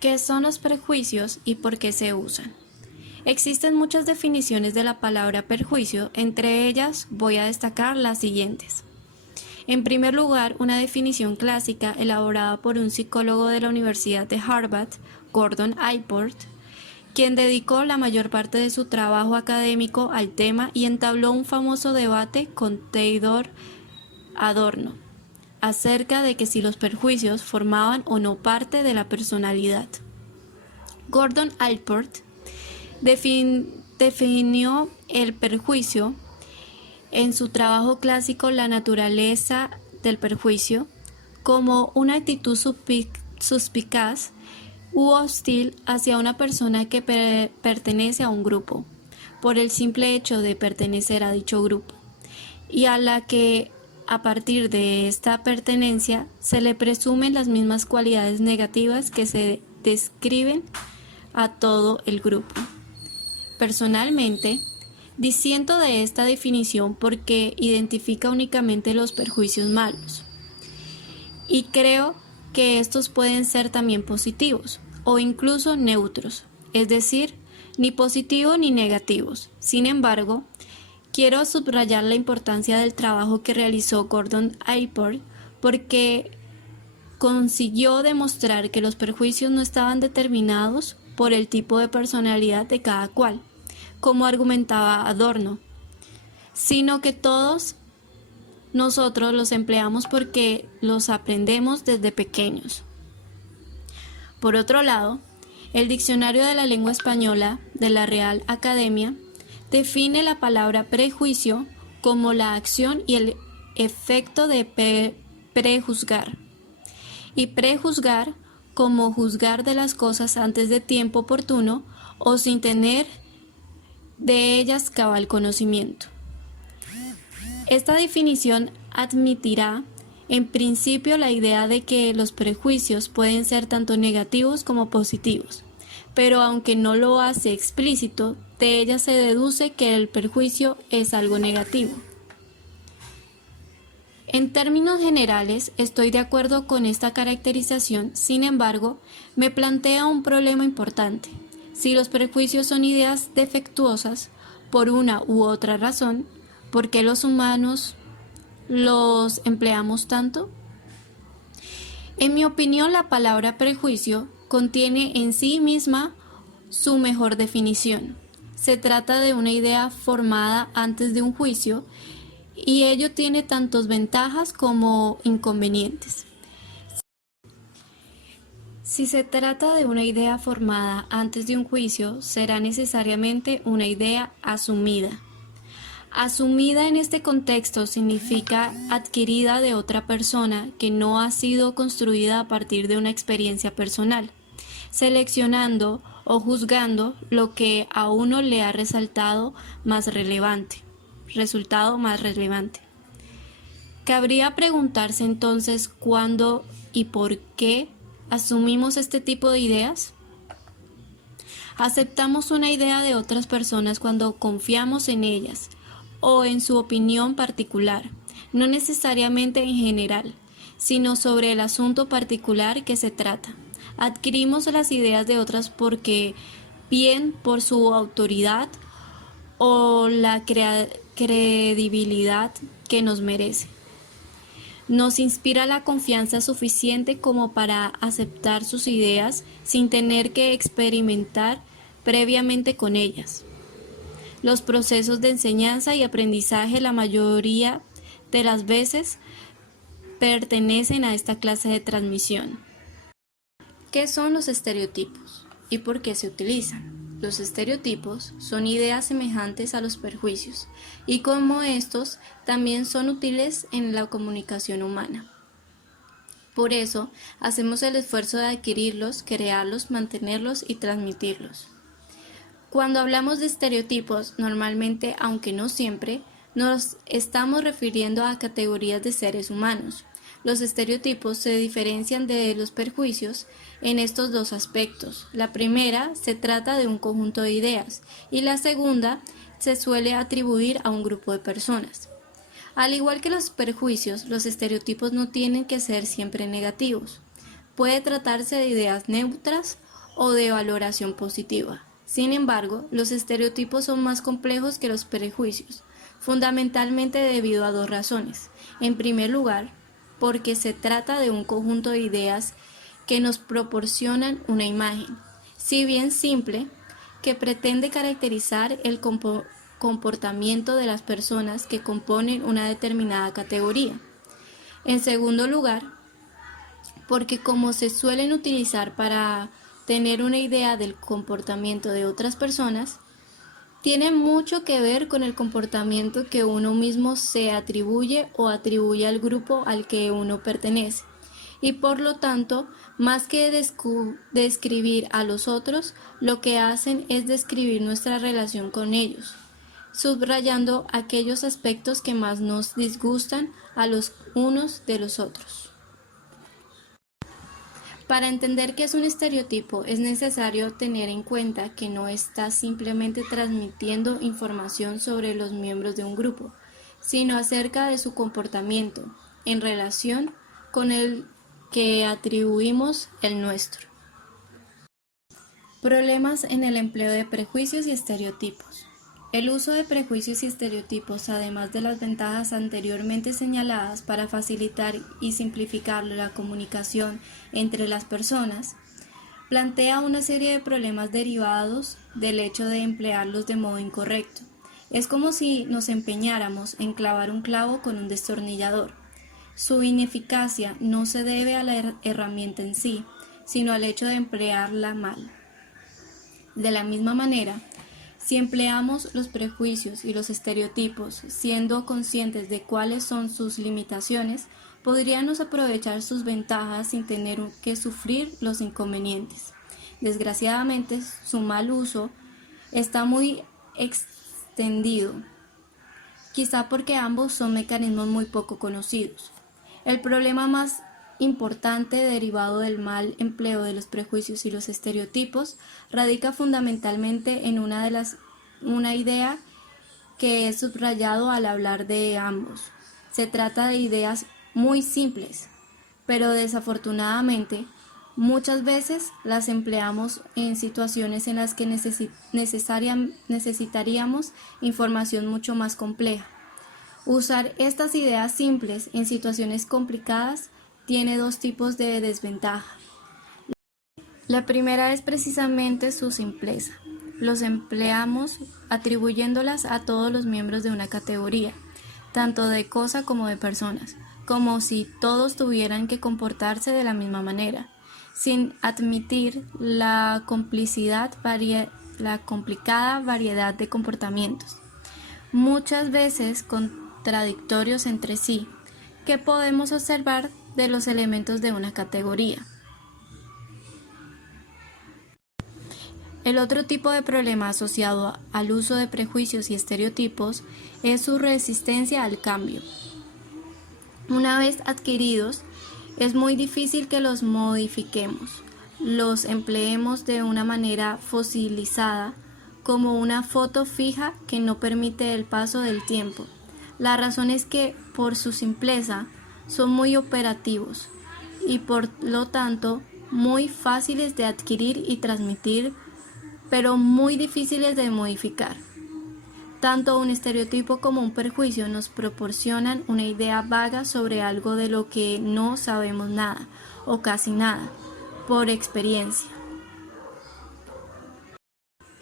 ¿Qué son los prejuicios y por qué se usan? Existen muchas definiciones de la palabra perjuicio, entre ellas voy a destacar las siguientes. En primer lugar, una definición clásica elaborada por un psicólogo de la Universidad de Harvard, Gordon Allport, quien dedicó la mayor parte de su trabajo académico al tema y entabló un famoso debate con Theodor Adorno acerca de que si los prejuicios formaban o no parte de la personalidad. Gordon Allport definió el perjuicio en su trabajo clásico La naturaleza del perjuicio como una actitud suspicaz u hostil hacia una persona que pertenece a un grupo, por el simple hecho de pertenecer a dicho grupo, y a la que a partir de esta pertenencia se le presumen las mismas cualidades negativas que se describen a todo el grupo. Personalmente, disiento de esta definición porque identifica únicamente los perjuicios malos, y creo que estos pueden ser también positivos o incluso neutros, es decir, ni positivos ni negativos. Sin embargo, quiero subrayar la importancia del trabajo que realizó Gordon Allport porque consiguió demostrar que los perjuicios no estaban determinados por el tipo de personalidad de cada cual, como argumentaba Adorno, sino que todos nosotros los empleamos porque los aprendemos desde pequeños. Por otro lado, el Diccionario de la Lengua Española de la Real Academia define la palabra prejuicio como la acción y el efecto de prejuzgar, y prejuzgar como juzgar de las cosas antes de tiempo oportuno o sin tener de ellas cabal conocimiento. Esta definición admitirá en principio la idea de que los prejuicios pueden ser tanto negativos como positivos, pero aunque no lo hace explícito, de ella se deduce que el perjuicio es algo negativo. En términos generales, estoy de acuerdo con esta caracterización, sin embargo, me plantea un problema importante. Si los prejuicios son ideas defectuosas, por una u otra razón, ¿por qué los humanos los empleamos tanto? En mi opinión, la palabra prejuicio contiene en sí misma su mejor definición. Se trata de una idea formada antes de un juicio y ello tiene tantas ventajas como inconvenientes. Si se trata de una idea formada antes de un juicio, será necesariamente una idea asumida. Asumida en este contexto significa adquirida de otra persona que no ha sido construida a partir de una experiencia personal, seleccionando o juzgando lo que a uno le ha resultado más relevante. Cabría preguntarse entonces cuándo y por qué asumimos este tipo de ideas. Aceptamos una idea de otras personas cuando confiamos en ellas o en su opinión particular, no necesariamente en general, sino sobre el asunto particular que se trata. Adquirimos las ideas de otras porque bien por su autoridad o la credibilidad que nos merece. Nos inspira la confianza suficiente como para aceptar sus ideas sin tener que experimentar previamente con ellas. Los procesos de enseñanza y aprendizaje la mayoría de las veces pertenecen a esta clase de transmisión. ¿Qué son los estereotipos y por qué se utilizan? Los estereotipos son ideas semejantes a los prejuicios y como estos también son útiles en la comunicación humana. Por eso hacemos el esfuerzo de adquirirlos, crearlos, mantenerlos y transmitirlos. Cuando hablamos de estereotipos, normalmente, aunque no siempre, nos estamos refiriendo a categorías de seres humanos. Los estereotipos se diferencian de los prejuicios en estos dos aspectos. La primera se trata de un conjunto de ideas y la segunda se suele atribuir a un grupo de personas. Al igual que los prejuicios, los estereotipos no tienen que ser siempre negativos. Puede tratarse de ideas neutras o de valoración positiva. Sin embargo, los estereotipos son más complejos que los prejuicios, fundamentalmente debido a dos razones. En primer lugar, porque se trata de un conjunto de ideas que nos proporcionan una imagen, si bien simple, que pretende caracterizar el comportamiento de las personas que componen una determinada categoría. En segundo lugar, porque como se suelen utilizar para tener una idea del comportamiento de otras personas, tiene mucho que ver con el comportamiento que uno mismo se atribuye o atribuye al grupo al que uno pertenece. Y por lo tanto, más que describir a los otros, lo que hacen es describir nuestra relación con ellos, subrayando aquellos aspectos que más nos disgustan a los unos de los otros. Para entender qué es un estereotipo, es necesario tener en cuenta que no está simplemente transmitiendo información sobre los miembros de un grupo, sino acerca de su comportamiento en relación con el que atribuimos el nuestro. Problemas en el empleo de prejuicios y estereotipos. El uso de prejuicios y estereotipos, además de las ventajas anteriormente señaladas para facilitar y simplificar la comunicación entre las personas, plantea una serie de problemas derivados del hecho de emplearlos de modo incorrecto. Es como si nos empeñáramos en clavar un clavo con un destornillador. Su ineficacia no se debe a la herramienta en sí, sino al hecho de emplearla mal. De la misma manera, si empleamos los prejuicios y los estereotipos siendo conscientes de cuáles son sus limitaciones, podríamos aprovechar sus ventajas sin tener que sufrir los inconvenientes. Desgraciadamente, su mal uso está muy extendido, quizá porque ambos son mecanismos muy poco conocidos. El problema más importante derivado del mal empleo de los prejuicios y los estereotipos radica fundamentalmente en una idea que es subrayado al hablar de ambos. Se trata de ideas muy simples, pero desafortunadamente muchas veces las empleamos en situaciones en las que necesitaríamos información mucho más compleja. Usar estas ideas simples en situaciones complicadas tiene dos tipos de desventaja. La primera es precisamente su simpleza. Los empleamos atribuyéndolas a todos los miembros de una categoría, tanto de cosa como de personas, como si todos tuvieran que comportarse de la misma manera, sin admitir la complicada variedad de comportamientos, muchas veces contradictorios entre sí, que podemos observar de los elementos de una categoría. El otro tipo de problema asociado al uso de prejuicios y estereotipos es su resistencia al cambio. Una vez adquiridos, es muy difícil que los modifiquemos, los empleemos de una manera fosilizada, como una foto fija que no permite el paso del tiempo. La razón es que, por su simpleza, son muy operativos y por lo tanto muy fáciles de adquirir y transmitir, pero muy difíciles de modificar. Tanto un estereotipo como un prejuicio nos proporcionan una idea vaga sobre algo de lo que no sabemos nada o casi nada, por experiencia.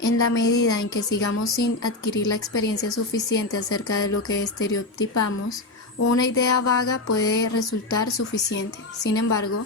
En la medida en que sigamos sin adquirir la experiencia suficiente acerca de lo que estereotipamos, una idea vaga puede resultar suficiente. Sin embargo,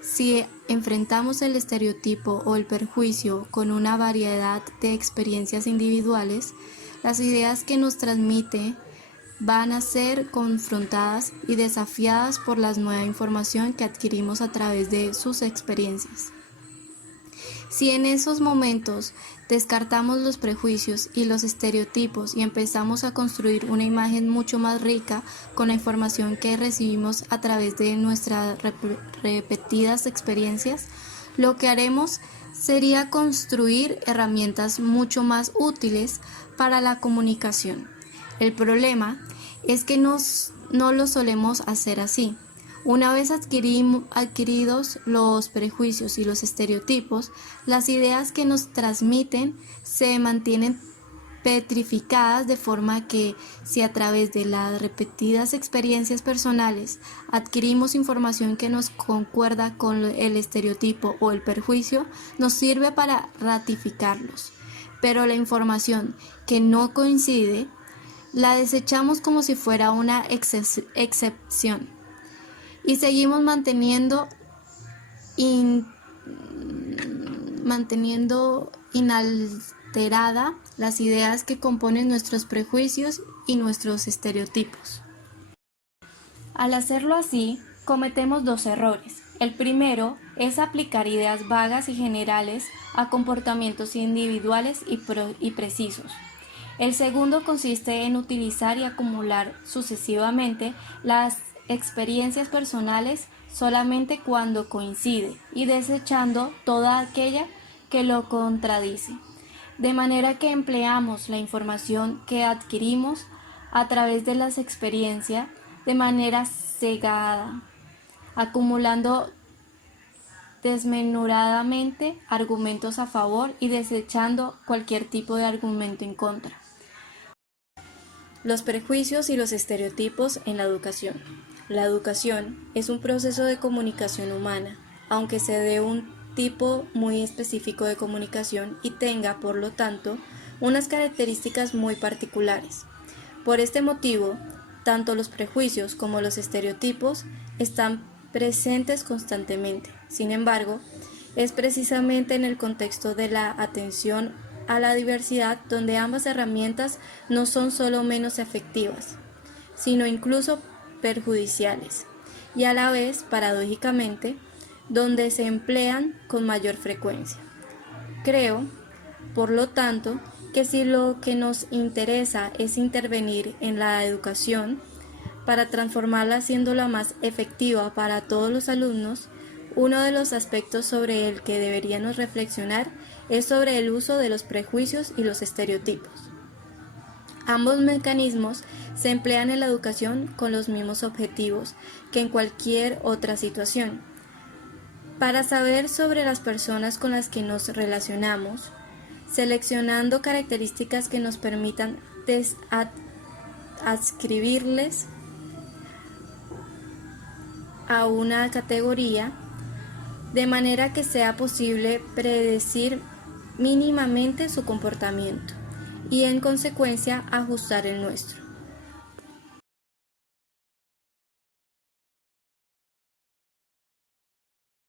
si enfrentamos el estereotipo o el prejuicio con una variedad de experiencias individuales, las ideas que nos transmite van a ser confrontadas y desafiadas por la nueva información que adquirimos a través de sus experiencias. Si en esos momentos descartamos los prejuicios y los estereotipos y empezamos a construir una imagen mucho más rica con la información que recibimos a través de nuestras repetidas experiencias, lo que haremos sería construir herramientas mucho más útiles para la comunicación. El problema es que no lo solemos hacer así. Una vez adquiridos los prejuicios y los estereotipos, las ideas que nos transmiten se mantienen petrificadas, de forma que si a través de las repetidas experiencias personales adquirimos información que nos concuerda con el estereotipo o el perjuicio, nos sirve para ratificarlos. Pero la información que no coincide la desechamos como si fuera una excepción y seguimos manteniendo inalterada las ideas que componen nuestros prejuicios y nuestros estereotipos. Al hacerlo así, cometemos dos errores. El primero es aplicar ideas vagas y generales a comportamientos individuales y precisos. El segundo consiste en utilizar y acumular sucesivamente las experiencias personales solamente cuando coincide y desechando toda aquella que lo contradice. De manera que empleamos la información que adquirimos a través de las experiencias de manera cegada, acumulando desmesuradamente argumentos a favor y desechando cualquier tipo de argumento en contra. Los prejuicios y los estereotipos en la educación. La educación es un proceso de comunicación humana, aunque se dé un tipo muy específico de comunicación y tenga, por lo tanto, unas características muy particulares. Por este motivo, tanto los prejuicios como los estereotipos están presentes constantemente. Sin embargo, es precisamente en el contexto de la atención a la diversidad donde ambas herramientas no son solo menos efectivas, sino incluso perjudiciales, y a la vez, paradójicamente, donde se emplean con mayor frecuencia. Creo, por lo tanto, que si lo que nos interesa es intervenir en la educación para transformarla haciéndola más efectiva para todos los alumnos, uno de los aspectos sobre el que deberíamos reflexionar es sobre el uso de los prejuicios y los estereotipos. Ambos mecanismos se emplean en la educación con los mismos objetivos que en cualquier otra situación. Para saber sobre las personas con las que nos relacionamos, seleccionando características que nos permitan adscribirles a una categoría, de manera que sea posible predecir mínimamente su comportamiento y en consecuencia ajustar el nuestro.